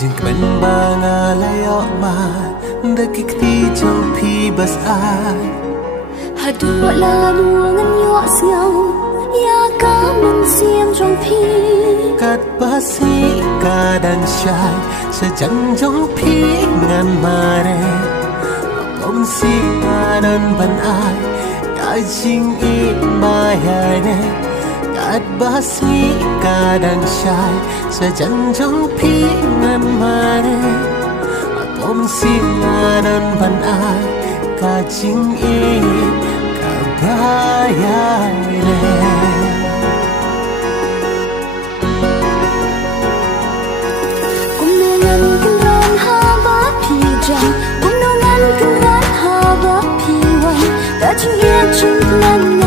Jeng ben banga layo ma dakik ti châu phi bas ai hadu la luangan yo siao ya ka man siam trong phi kat basi kadang syai sejang jong phi ngan mare om si nan ban ai ka jing i mai ne kat basi kadang syai sejang jong phi ngan mare om si nan ban ai ka jing i ka bayai ne cũng nô ngăn cơn rán hà bác phi hoài đã chung yên chung lần